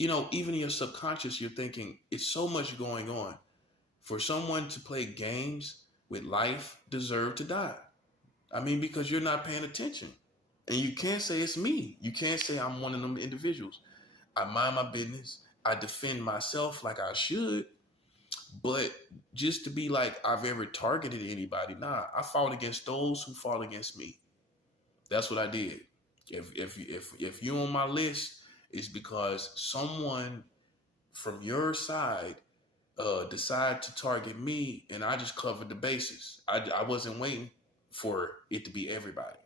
even in your subconscious, you're thinking it's so much going on. For someone to play games with life deserve to die. I mean, because you're not paying attention. And you can't say it's me. You can't say I'm one of them individuals. I mind my business. I defend myself like I should. But just to be like I've ever targeted anybody, nah, I fought against those who fought against me. That's what I did. If you're on my list, it's because someone from your side decide to target me, and I just covered the bases. I wasn't waiting for it to be everybody.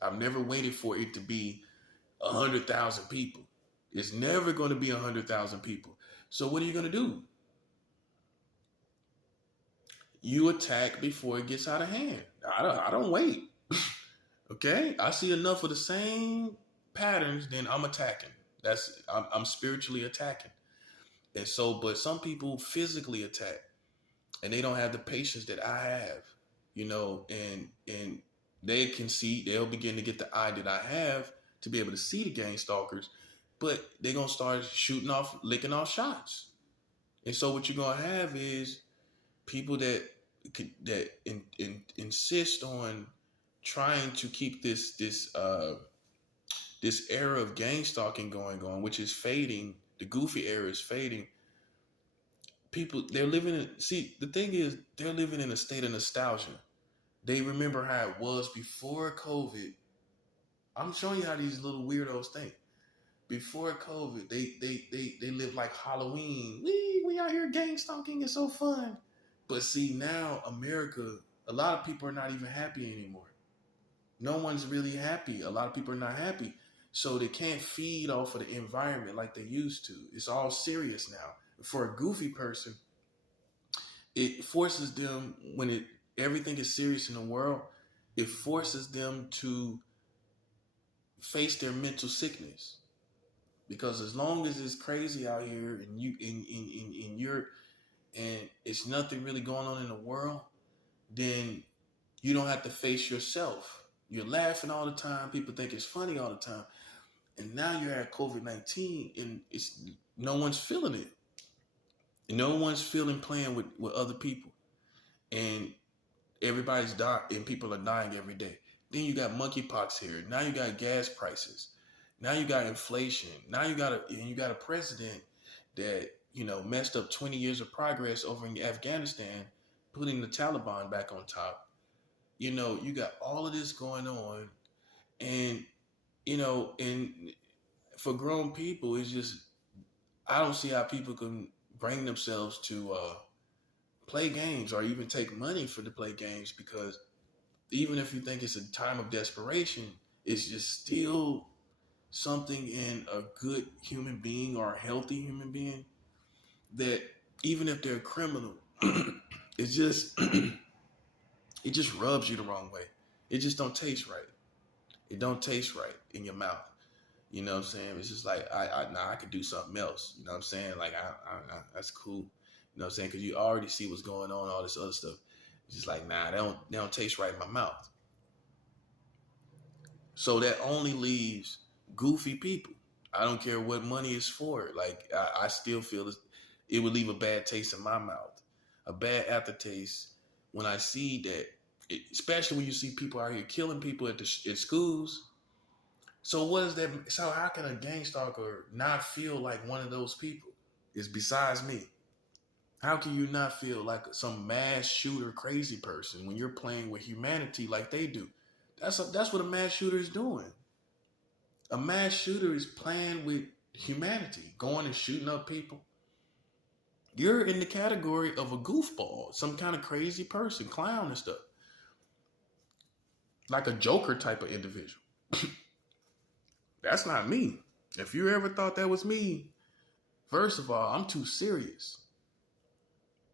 I've never waited for it to be 100,000 people. It's never going to be 100,000 people. So what are you going to do? You attack before it gets out of hand. I don't wait. Okay, I see enough of the same patterns, then I'm attacking. I'm spiritually attacking. And so, but some people physically attack, and they don't have the patience that I have, and they'll begin to get the eye that I have to be able to see the gang stalkers, but they're gonna start licking off shots. And so what you're gonna have is people that insist on trying to keep this era of gang stalking going on, which is fading. The goofy era is fading. People, the thing is, they're living in a state of nostalgia. They remember how it was before COVID. I'm showing you how these little weirdos think. Before COVID, they live like Halloween. We out here gang stalking. It's so fun. But see, now America, a lot of people are not even happy anymore. No one's really happy. A lot of people are not happy. So they can't feed off of the environment like they used to. It's all serious now. For a goofy person, it forces them, everything is serious in the world, it forces them to face their mental sickness. Because as long as it's crazy out here and you in Europe and it's nothing really going on in the world, then you don't have to face yourself. You're laughing all the time. People think it's funny all the time. And now you're at COVID-19 and no one's feeling it. No one's feeling playing with other people. And everybody's dying and people are dying every day. Then you got monkeypox here. Now you got gas prices. Now you got inflation. Now you got a president that, messed up 20 years of progress over in Afghanistan, putting the Taliban back on top. You got all of this going on. And, and for grown people, it's just, I don't see how people can bring themselves to play games or even take money for to play games, because even if you think it's a time of desperation, it's just still something in a good human being or a healthy human being that even if they're a criminal, it just rubs you the wrong way. It just don't taste right. It don't taste right in your mouth. You know what I'm saying? It's just like, I could do something else. You know what I'm saying? Like, that's cool. You know what I'm saying? Because you already see what's going on, all this other stuff. It's just like, nah, they don't taste right in my mouth. So that only leaves goofy people. I don't care what money is for. Like, I still feel it would leave a bad taste in my mouth, a bad aftertaste when I see that, especially when you see people out here killing people at schools. So what is that? So how can a gang stalker not feel like one of those people? It's besides me. How can you not feel like some mass shooter crazy person when you're playing with humanity like they do? That's what a mass shooter is doing. A mass shooter is playing with humanity, going and shooting up people. You're in the category of a goofball, some kind of crazy person, clown and stuff. Like a Joker type of individual. That's not me. If you ever thought that was me, first of all, I'm too serious.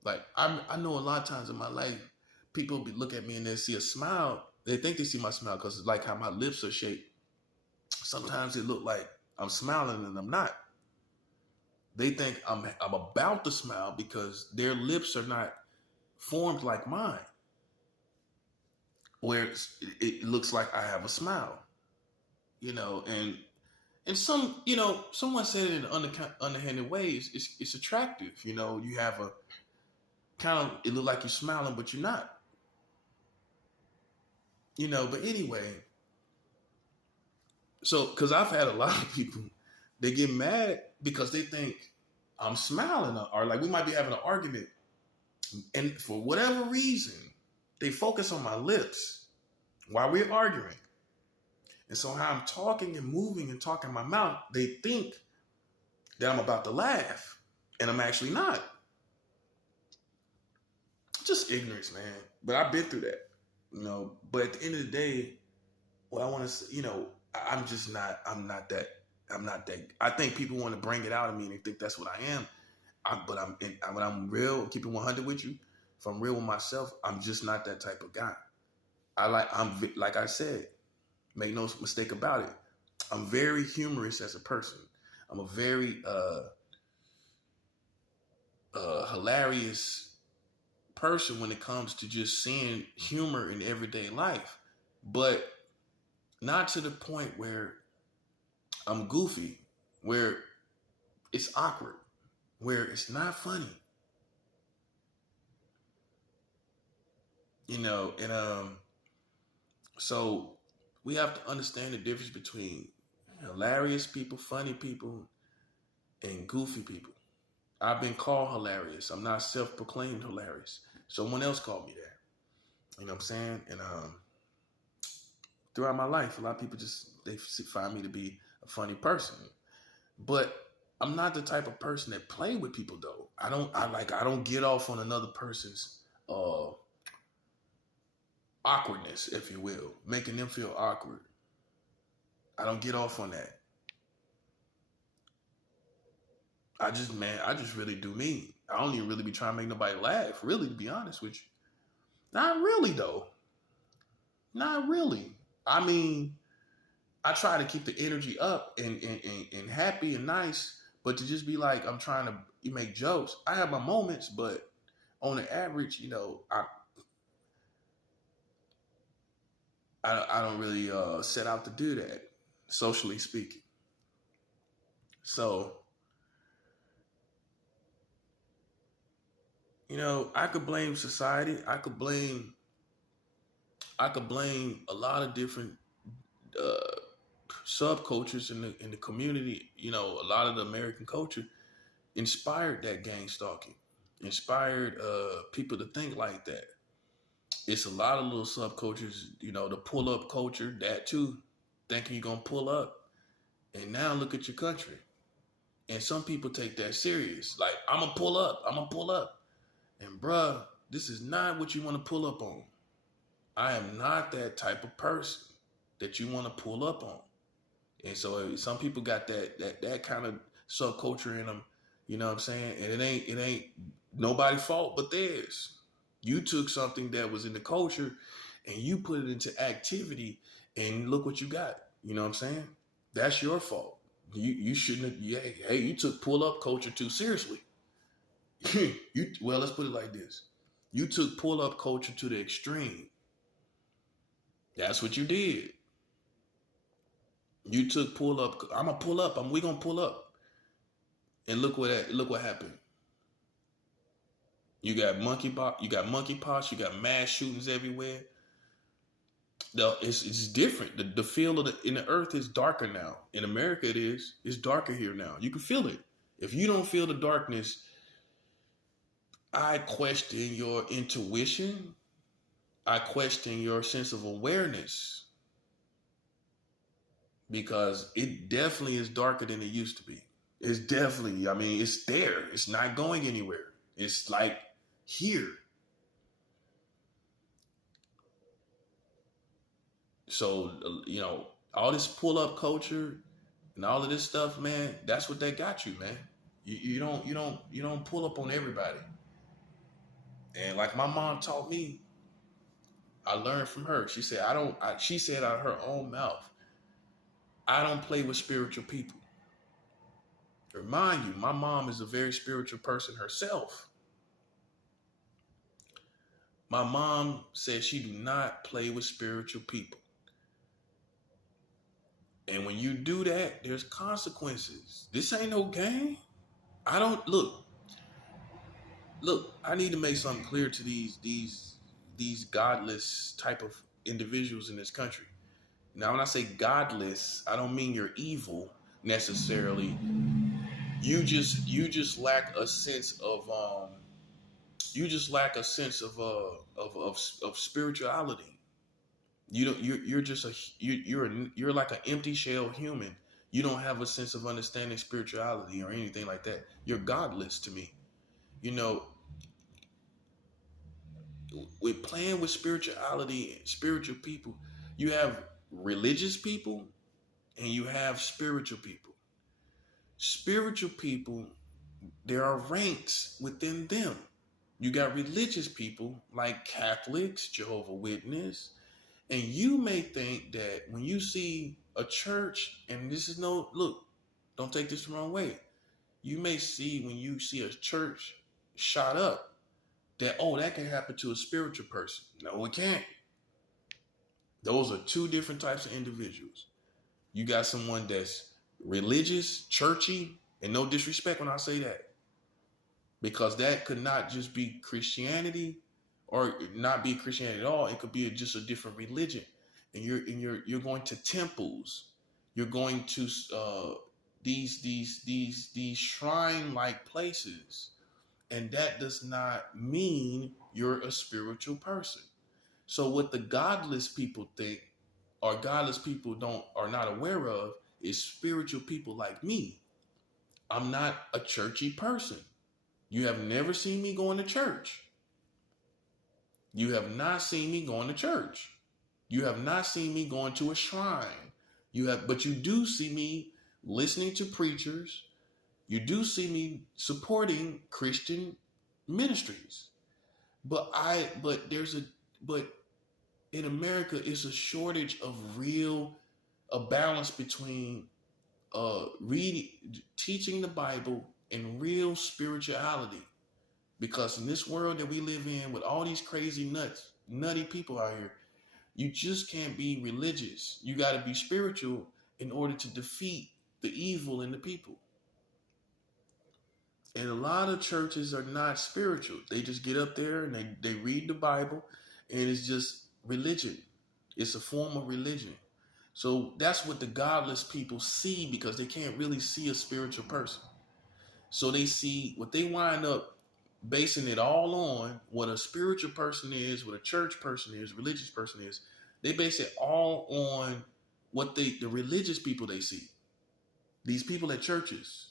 Like, I know a lot of times in my life, people be look at me and they see a smile. They think they see my smile because it's like how my lips are shaped. Sometimes it look like I'm smiling and I'm not. They think I'm about to smile because their lips are not formed like mine, where it looks like I have a smile, and And someone said it in an underhanded way. It's attractive. You have a kind of, it look like you're smiling, but you're not. But anyway, so because I've had a lot of people, they get mad because they think I'm smiling, or like we might be having an argument, and for whatever reason, they focus on my lips while we're arguing. And so how I'm talking and moving and talking my mouth, they think that I'm about to laugh, and I'm actually not. Just ignorance, man. But I've been through that, But at the end of the day, what I want to say, I'm just not. I'm not that. I'm not that. I think people want to bring it out of me, and they think that's what I am. But when I'm real, keeping 100 with you, if I'm real with myself, I'm just not that type of guy. I'm like I said, make no mistake about it. I'm very humorous as a person. I'm a very hilarious person when it comes to just seeing humor in everyday life, but not to the point where I'm goofy, where it's awkward, where it's not funny. And so we have to understand the difference between hilarious people, funny people, and goofy people. I've been called hilarious. I'm not self-proclaimed hilarious. Someone else called me that. You know what I'm saying? And throughout my life, a lot of people they find me to be a funny person. But I'm not the type of person that play with people though. I don't get off on another person's awkwardness, if you will, making them feel awkward. I don't get off on that. I just really do me. I don't even really be trying to make nobody laugh, really, to be honest with you. Not really, though. Not really. I mean, I try to keep the energy up and happy and nice, but to just be like, I'm trying to make jokes. I have my moments, but on the average, I don't really set out to do that, socially speaking. So, I could blame society. I could blame a lot of different uh, subcultures in the community. A lot of the American culture inspired that gang stalking, inspired people to think like that. It's a lot of little subcultures, the pull up culture, that too, thinking you're gonna pull up. And now look at your country. And some people take that serious. Like, I'm gonna pull up, I'm gonna pull up. And bruh, this is not what you wanna pull up on. I am not that type of person that you wanna pull up on. And so some people got that kind of subculture in them, you know what I'm saying? And it ain't nobody's fault but theirs. You took something that was in the culture and you put it into activity, and look what you got. You know what I'm saying? That's your fault. You shouldn't have. Hey, you took pull up culture too seriously. Well, let's put it like this: you took pull up culture to the extreme. That's what you did. You took pull up. I'm gonna pull up. We gonna pull up. And look what happened. You got monkeypox. You got mass shootings everywhere. No, it's different. The feel of in the earth is darker now. In America, it is. It's darker here now. You can feel it. If you don't feel the darkness, I question your intuition. I question your sense of awareness, because it definitely is darker than it used to be. It's definitely, I mean, it's there. It's not going anywhere. It's like here. So, all this pull up culture and all of this stuff, man, that's what they got you, man. You don't pull up on everybody. And like my mom taught me, I learned from her. She said, she said out of her own mouth, I don't play with spiritual people. Remind you, my mom is a very spiritual person herself. My mom said she do not play with spiritual people. And when you do that, there's consequences. This ain't no game. I don't look, I need to make something clear to these godless type of individuals in this country. Now, when I say godless, I don't mean you're evil necessarily. You just lack a sense of you just lack a sense of spirituality. You don't you're just a you're like an empty shell human. You don't have a sense of understanding spirituality or anything like that. You're godless to me. You know, with playing with spirituality and spiritual people, you have religious people and you have spiritual people. Spiritual people, there are ranks within them. You got religious people like Catholics, Jehovah Witness, and you may think that when you see a church, and this is no look, don't take this the wrong way. You may see when you see a church shot up that, oh, that can happen to a spiritual person. No, it can't. Those are two different types of individuals. You got someone that's religious, churchy, and no disrespect when I say that, because that could not just be Christianity or not be Christianity at all. It could be just a different religion. And you're going to temples. You're going to these shrine like places, and that does not mean you're a spiritual person. So what the godless people think, or godless people are not aware of, is spiritual people like me. I'm not a churchy person. You have never seen me going to church. You have not seen me going to church. You have not seen me going to a shrine. But you do see me listening to preachers. You do see me supporting Christian ministries. But in America, it's a shortage of a balance between reading, teaching the Bible and real spirituality. Because in this world that we live in, with all these crazy nutty people out here, you just can't be religious. You got to be spiritual in order to defeat the evil in the people. And a lot of churches are not spiritual. They just get up there and they read the Bible, and it's just religion. It's a form of religion. So that's what the godless people see, because they can't really see a spiritual person. So they see what they wind up basing it all on, what a spiritual person is, what a church person is, religious person is. They base it all on what the religious people they see. These people at churches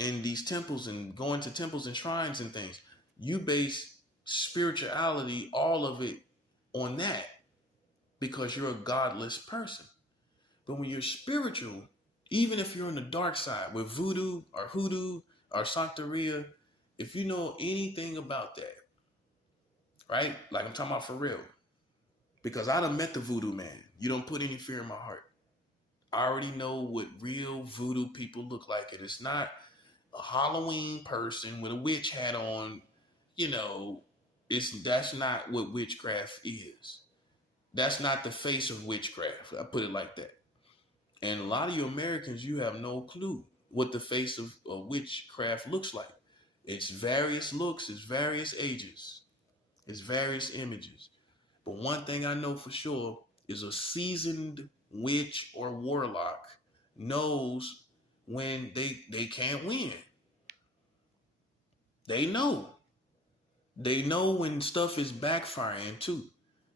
and these temples and going to temples and shrines and things. You base spirituality, all of it, on that, because you're a godless person. But when you're spiritual, even if you're on the dark side with voodoo or hoodoo or Santeria, if you know anything about that, right? Like I'm talking about for real. Because I done met the voodoo man. You don't put any fear in my heart. I already know what real voodoo people look like. And it's not a Halloween person with a witch hat on. You know, that's not what witchcraft is. That's not the face of witchcraft. I put it like that. And a lot of you Americans, you have no clue what the face of witchcraft looks like. It's various looks, it's various ages, it's various images. But one thing I know for sure is a seasoned witch or warlock knows when they can't win. They know. They know when stuff is backfiring too.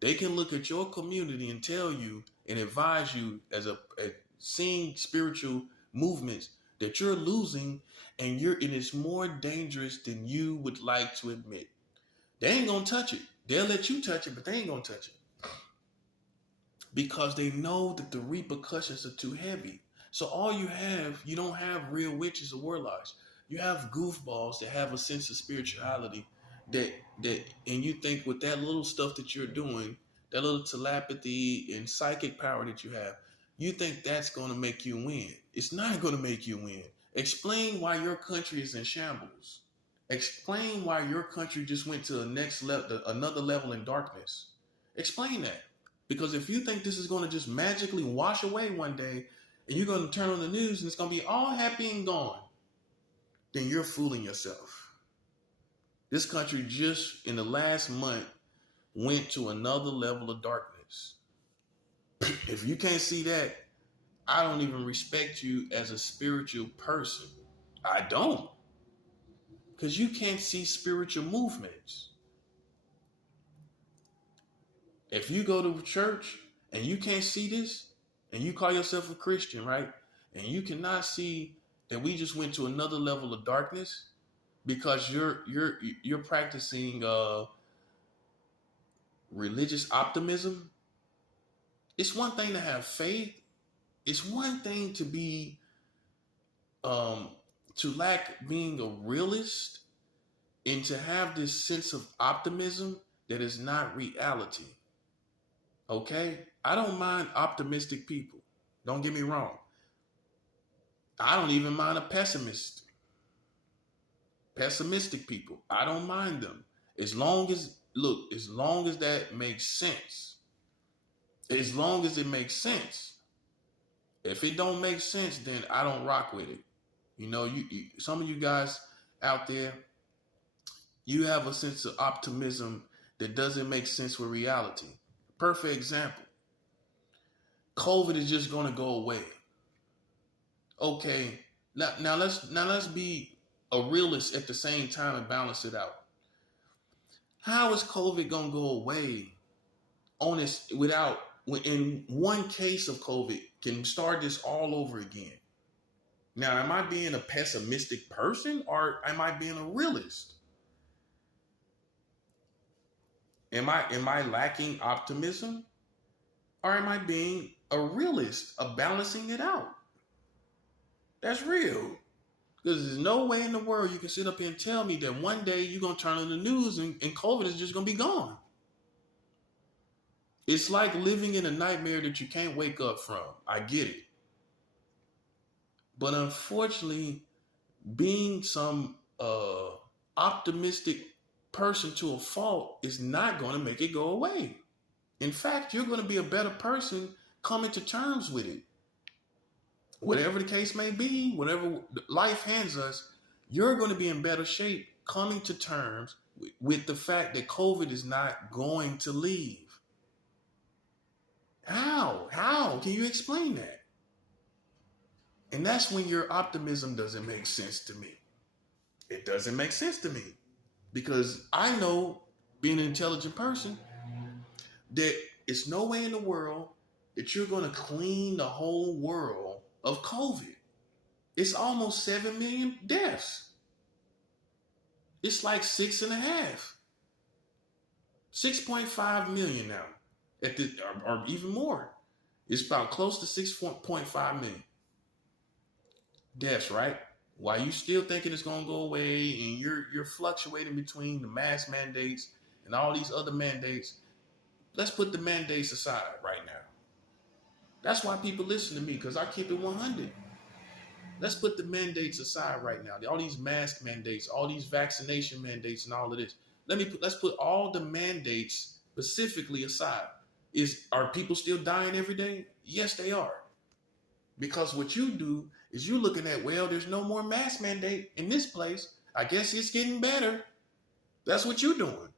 They can look at your community and tell you and advise you as seeing spiritual movements that you're losing, and it's more dangerous than you would like to admit. They ain't gonna touch it. They'll let you touch it, but they ain't gonna touch it. Because they know that the repercussions are too heavy. So you don't have real witches or warlocks. You have goofballs that have a sense of spirituality that and you think with that little stuff that you're doing, that little telepathy and psychic power that you have, you think that's going to make you win. It's not going to make you win. Explain why your country is in shambles. Explain why your country just went to another level in darkness. Explain that. Because if you think this is going to just magically wash away one day and you're going to turn on the news and it's going to be all happy and gone, then you're fooling yourself. This country just in the last month went to another level of darkness. If you can't see that, I don't even respect you as a spiritual person. I don't. Because you can't see spiritual movements. If you go to church and you can't see this, and you call yourself a Christian, right? And you cannot see that we just went to another level of darkness because you're practicing religious optimism. It's one thing to have faith. It's one thing to be to lack being a realist and to have this sense of optimism that is not reality. Okay? I don't mind optimistic people. Don't get me wrong. I don't even mind a pessimist. Pessimistic people. I don't mind them. As long as that makes sense. As long as it makes sense. If it don't make sense, then I don't rock with it. You know, some of you guys out there, you have a sense of optimism that doesn't make sense with reality. Perfect example. COVID is just going to go away. Okay, now let's be a realist at the same time and balance it out. How is COVID going to go away on this without, in one case of COVID, can start this all over again? Now, am I being a pessimistic person or am I being a realist? Am I lacking optimism or am I being a realist of balancing it out? That's real. Because there's no way in the world you can sit up here and tell me that one day you're going to turn on the news and COVID is just going to be gone. It's like living in a nightmare that you can't wake up from. I get it. But unfortunately, being some optimistic person to a fault is not going to make it go away. In fact, you're going to be a better person coming to terms with it. Whatever the case may be, whatever life hands us, you're going to be in better shape coming to terms with the fact that COVID is not going to leave. How? How can you explain that? And that's when your optimism doesn't make sense to me. It doesn't make sense to me because I know, being an intelligent person, that it's no way in the world that you're going to clean the whole world of COVID. It's almost 7 million deaths. It's like 6.5 million now, or even more. It's about close to 6.5 million deaths, right? While you still thinking it's going to go away and you're fluctuating between the mask mandates and all these other mandates, let's put the mandates aside right now. That's why people listen to me, because I keep it 100. Let's put the mandates aside right now. All these mask mandates, all these vaccination mandates and all of this. Let's put all the mandates specifically aside. Are people still dying every day? Yes, they are. Because what you do is you're looking at, well, there's no more mask mandate in this place. I guess it's getting better. That's what you're doing.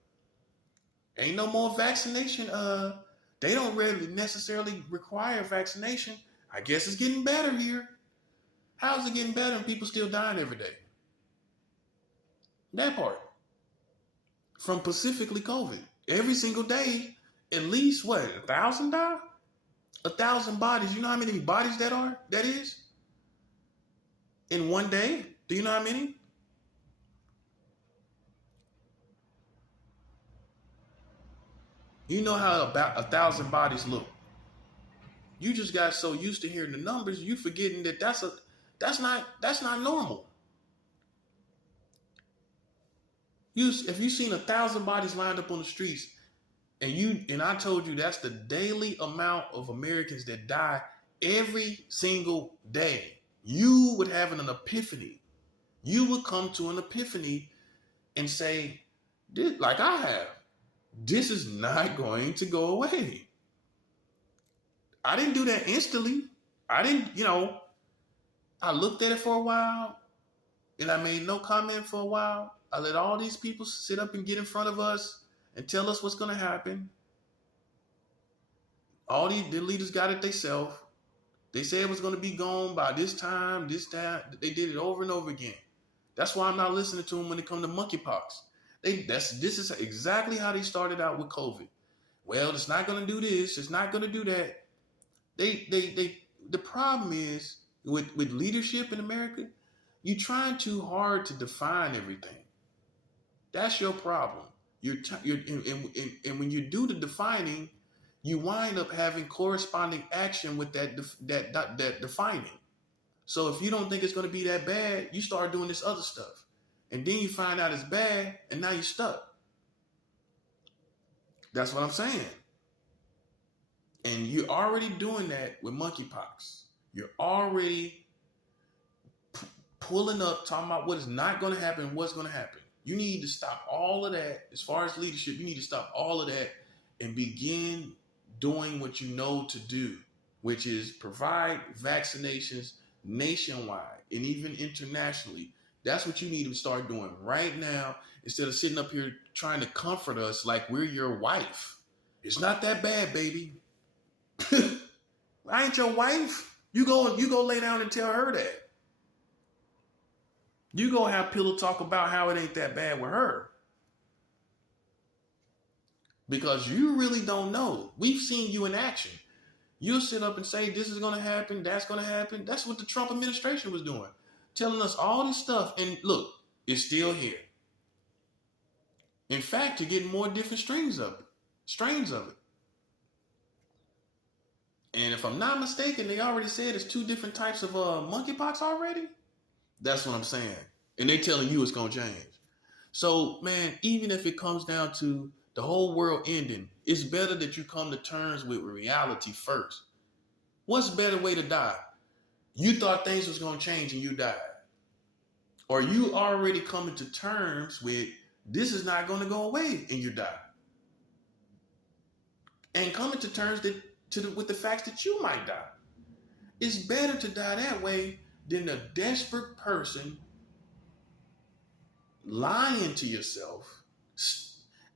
Ain't no more vaccination. They don't really necessarily require vaccination. I guess it's getting better here. How's it getting better and people still dying every day? That part. From specifically COVID. Every single day, at least, 1,000 die? 1,000 bodies. You know how many bodies that is? In one day? Do you know how many? You know how about 1,000 bodies look. You just got so used to hearing the numbers, you forgetting that that's not normal. If you seen 1,000 bodies lined up on the streets, and I told you that's the daily amount of Americans that die every single day, you would have an epiphany. You would come to an epiphany and say, like I have, this is not going to go away. I didn't do that instantly. I didn't, I looked at it for a while and I made no comment for a while. I let all these people sit up and get in front of us and tell us what's going to happen. All the leaders got it themselves. They said it was going to be gone by this time, this time. They did it over and over again. That's why I'm not listening to them when it comes to monkeypox. This is exactly how they started out with COVID. Well, it's not going to do this. It's not going to do that. The problem is with leadership in America, you're trying too hard to define everything. That's your problem. And when you do the defining, you wind up having corresponding action with that defining. So if you don't think it's going to be that bad, you start doing this other stuff. And then you find out it's bad, and now you're stuck. That's what I'm saying. And you're already doing that with monkeypox. You're already pulling up, talking about what is not going to happen, what's going to happen. You need to stop all of that. As far as leadership, you need to stop all of that and begin doing what you know to do, which is provide vaccinations nationwide and even internationally. That's what you need to start doing right now, instead of sitting up here trying to comfort us like we're your wife. It's not that bad, baby. I ain't your wife. You go lay down and tell her that. You go have pillow talk about how it ain't that bad with her. Because you really don't know. We've seen you in action. You'll sit up and say, this is going to happen, that's going to happen. That's what the Trump administration was doing. Telling us all this stuff. And look, it's still here. In fact, you're getting more different strains of it. And if I'm not mistaken, they already said it's 2 different types of monkeypox already. That's what I'm saying. And they telling you it's going to change. So, man, even if it comes down to the whole world ending, it's better that you come to terms with reality first. What's a better way to die? You thought things was going to change and you died. Or you already coming to terms with this is not going to go away and you die. And coming to terms with the facts that you might die. It's better to die that way than a desperate person lying to yourself.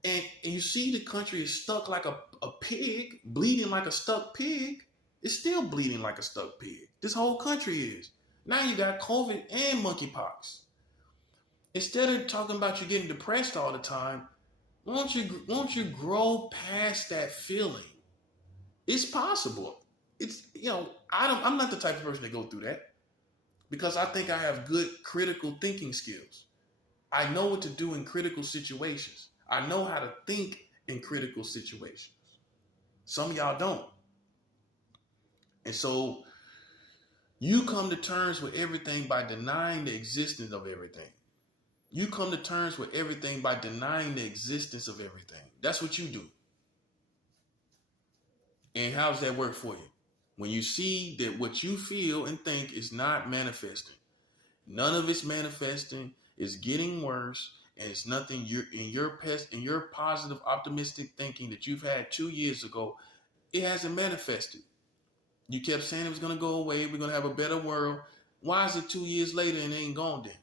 And you see the country is stuck like a pig, bleeding like a stuck pig. It's still bleeding like a stuck pig. This whole country is. Now you got COVID and monkeypox. Instead of talking about you getting depressed all the time, won't you grow past that feeling? It's possible. It's, I'm not the type of person to go through that, because I think I have good critical thinking skills. I know what to do in critical situations. I know how to think in critical situations. Some of y'all don't. And so you come to terms with everything by denying the existence of everything. You come to terms with everything by denying the existence of everything. That's what you do. And how does that work for you? When you see that what you feel and think is not manifesting. None of it's manifesting. It's getting worse. And it's nothing in your positive, optimistic thinking that you've had 2 years ago, it hasn't manifested. You kept saying it was going to go away. We're going to have a better world. Why is it 2 years later and it ain't gone then?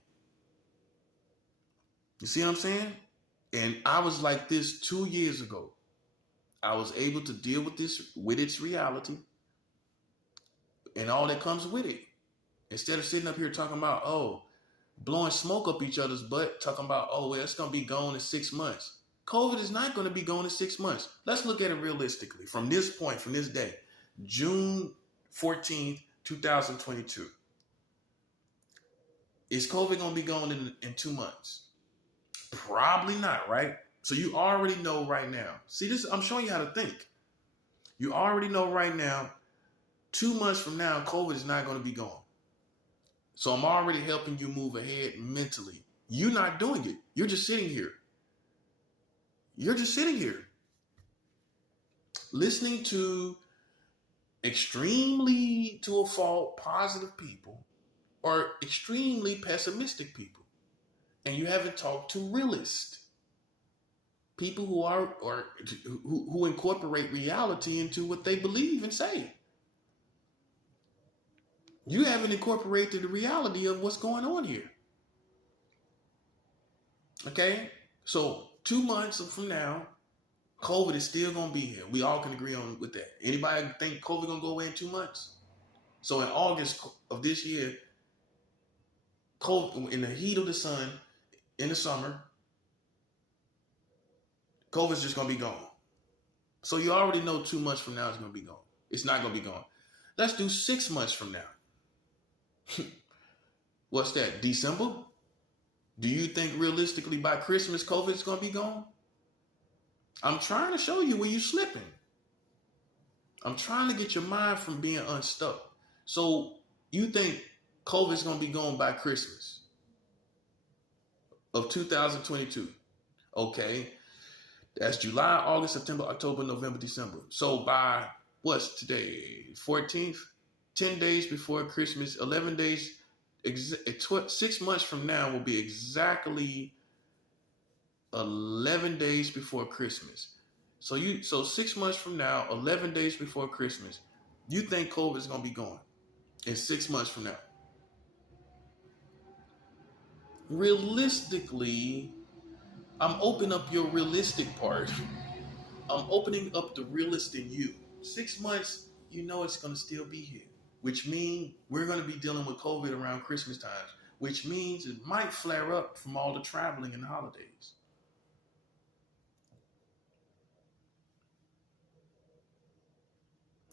You see what I'm saying? And I was like this 2 years ago. I was able to deal with this, with its reality and all that comes with it. Instead of sitting up here talking about, blowing smoke up each other's butt, talking about, well, it's going to be gone in 6 months. COVID is not going to be gone in 6 months. Let's look at it realistically. From this point, from this day, June 14th, 2022. Is COVID going to be gone in 2 months? Probably not, right? So you already know right now. See, this, I'm showing you how to think. You already know right now, 2 months from now, COVID is not going to be gone. So I'm already helping you move ahead mentally. You're not doing it. You're just sitting here. You're just sitting here listening to extremely, to a fault, positive people or extremely pessimistic people. And you haven't talked to realists. People who incorporate reality into what they believe and say. You haven't incorporated the reality of what's going on here. Okay? So 2 months from now, COVID is still gonna be here. We all can agree on with that. Anybody think COVID gonna go away in 2 months? So in August of this year, COVID, in the heat of the sun, in the summer, COVID's just gonna be gone. So you already know 2 months from now it's gonna be gone. It's not gonna be gone. Let's do 6 months from now. What's that? December? Do you think realistically by Christmas COVID's gonna be gone? I'm trying to show you where you're slipping. I'm trying to get your mind from being unstuck. So you think COVID's gonna be gone by Christmas of 2022? Okay, that's July, August, September, October, November, December. So by what's today? 14th, 10 days before Christmas, 11 days, 6 months from now will be exactly 11 days before Christmas. So 6 months from now, 11 days before Christmas, you think COVID is gonna be gone in 6 months from now? Realistically, I'm opening up your realistic part. I'm opening up the realist in you. 6 months, you know it's gonna still be here, which means we're gonna be dealing with COVID around Christmas times, which means it might flare up from all the traveling and holidays.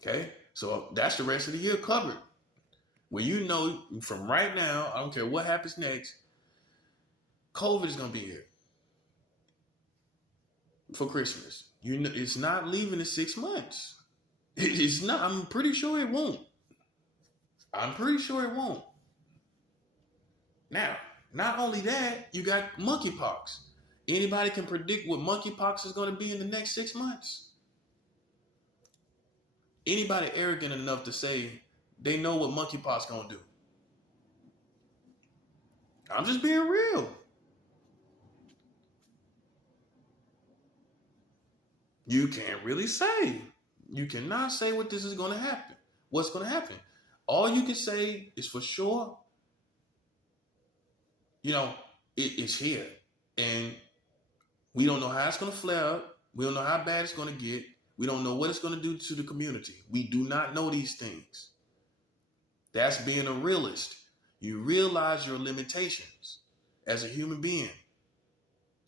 Okay, so that's the rest of the year covered. Well, you know from right now, I don't care what happens next, COVID is going to be here for Christmas. You know, it's not leaving in 6 months. It's not. I'm pretty sure it won't. I'm pretty sure it won't. Now, not only that, you got monkeypox. Anybody can predict what monkeypox is going to be in the next 6 months? Anybody arrogant enough to say they know what monkeypox gonna do? I'm just being real. You can't really say. You cannot say what this is gonna happen. What's gonna happen? All you can say is for sure, it's here. And we don't know how it's gonna flare up. We don't know how bad it's gonna get. We don't know what it's going to do to the community. We do not know these things. That's being a realist. You realize your limitations as a human being.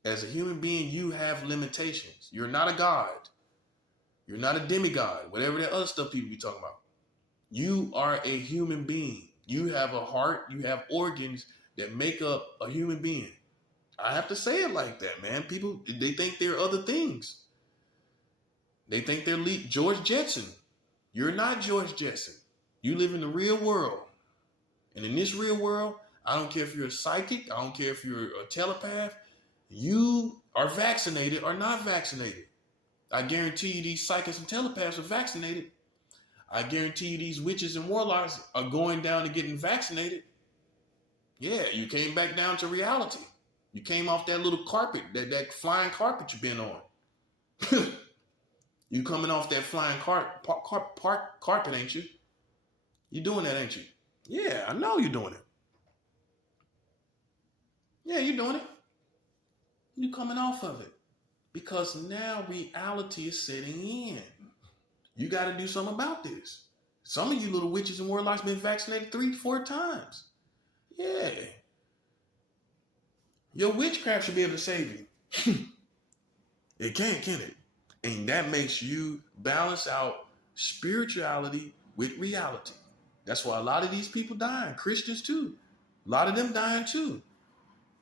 As a human being, you have limitations. You're not a god. You're not a demigod, whatever that other stuff people be talking about. You are a human being. You have a heart. You have organs that make up a human being. I have to say it like that, man. People, they think they're other things. They think they're George Jetson. You're not George Jetson. You live in the real world. And in this real world, I don't care if you're a psychic. I don't care if you're a telepath. You are vaccinated or not vaccinated. I guarantee you these psychics and telepaths are vaccinated. I guarantee you these witches and warlocks are going down and getting vaccinated. Yeah, you came back down to reality. You came off that little carpet, that flying carpet you've been on. You coming off that flying carpet, ain't you? You doing that, ain't you? Yeah, I know you're doing it. Yeah, you're doing it. You're coming off of it. Because now reality is setting in. You got to do something about this. Some of you little witches and warlocks been vaccinated 3-4 times. Yeah. Your witchcraft should be able to save you. It can it? And that makes you balance out spirituality with reality. That's why a lot of these people dying, Christians too. A lot of them dying too.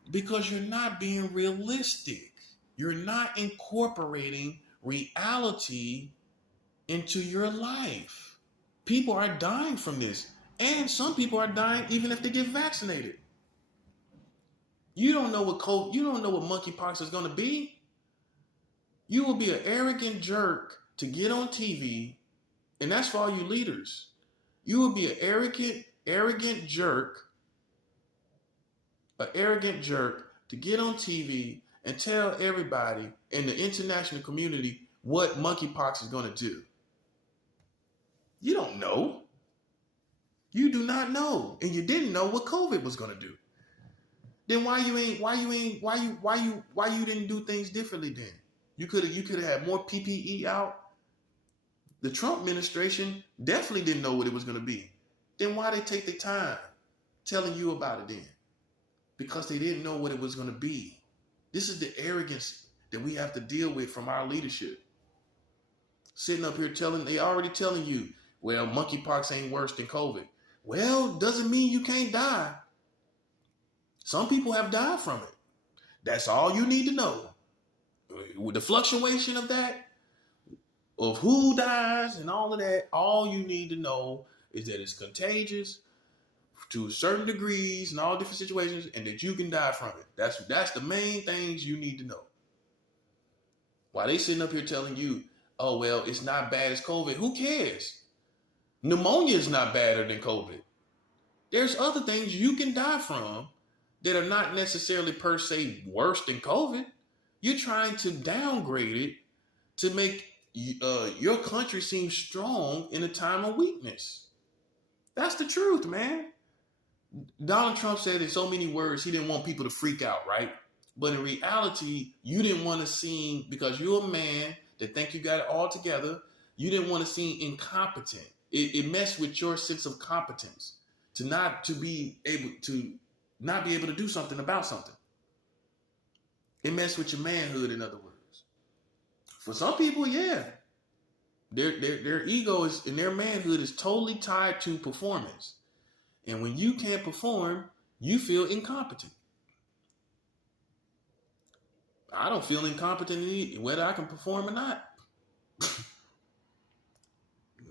Because you're not being realistic. You're not incorporating reality into your life. People are dying from this. And some people are dying even if they get vaccinated. You don't know what monkeypox is going to be. You will be an arrogant jerk to get on TV, and that's for all you leaders. You will be an arrogant jerk to get on TV and tell everybody in the international community what monkeypox is going to do. You don't know. You do not know, and you didn't know what COVID was going to do. Then why you didn't do things differently then? You could have had more PPE out. The Trump administration definitely didn't know what it was going to be. Then why they take the time telling you about it then? Because they didn't know what it was going to be. This is the arrogance that we have to deal with from our leadership. Sitting up here they already telling you, well, monkeypox ain't worse than COVID. Well, doesn't mean you can't die. Some people have died from it. That's all you need to know. With the fluctuation of that, of who dies and all of that, all you need to know is that it's contagious to certain degrees and all different situations, and that you can die from it. That's the main things you need to know. While they sitting up here telling you, oh, well, it's not bad as COVID. Who cares? Pneumonia is not badder than COVID. There's other things you can die from that are not necessarily per se worse than COVID. You're trying to downgrade it to make your country seem strong in a time of weakness. That's the truth, man. Donald Trump said in so many words he didn't want people to freak out, right? But in reality, you didn't want to seem, because you're a man that think you got it all together, you didn't want to seem incompetent. It messed with your sense of competence to not be able to do something about something. It messed with your manhood, in other words. For some people, yeah. Their ego is, and their manhood is totally tied to performance. And when you can't perform, you feel incompetent. I don't feel incompetent whether I can perform or not.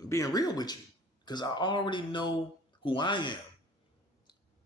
Being real with you, because I already know who I am.